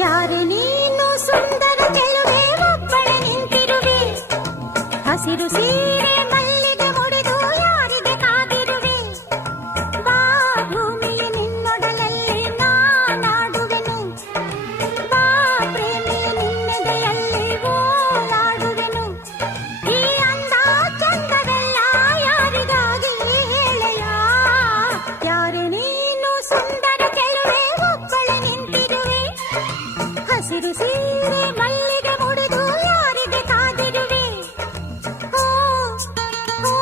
ಯಾರೆ ನೀನು ಸುಂದರ ಚೆಲುವೆ ಒಬ್ಬಳೆ ನಿಂತಿರುವೆ? ಹಸಿರು ಸೀರೆ ಮಲ್ಲಿಗೆ ಮುಡಿದು ಯಾರಿಗೆ ಕಾದಿರುವೆ? ಬಾ ಭೂಮಿಯ ನಿನ್ನೊಡಲಲ್ಲಿ ನಾನಾಡುವೆನು. ಬಾ ಪ್ರೇಮಿಯ ನಿನ್ನೆದೆಯಲ್ಲಿ ಓಲಾಡುವೆನು. ಈ ಅಂದ ಚಂದವೆಲ್ಲ ಯಾರಿಗಾಗಿ ಹೇಳೆಯ ಯಾರೆ ನೀನು ಸುಂದರ ಹಸಿರು ಸೀರೆ ಮಲ್ಲಿಗೆ ಮುಡಿದು ಯಾರಿಗೆ ಕಾದಿರುವೆ ಓ ಓ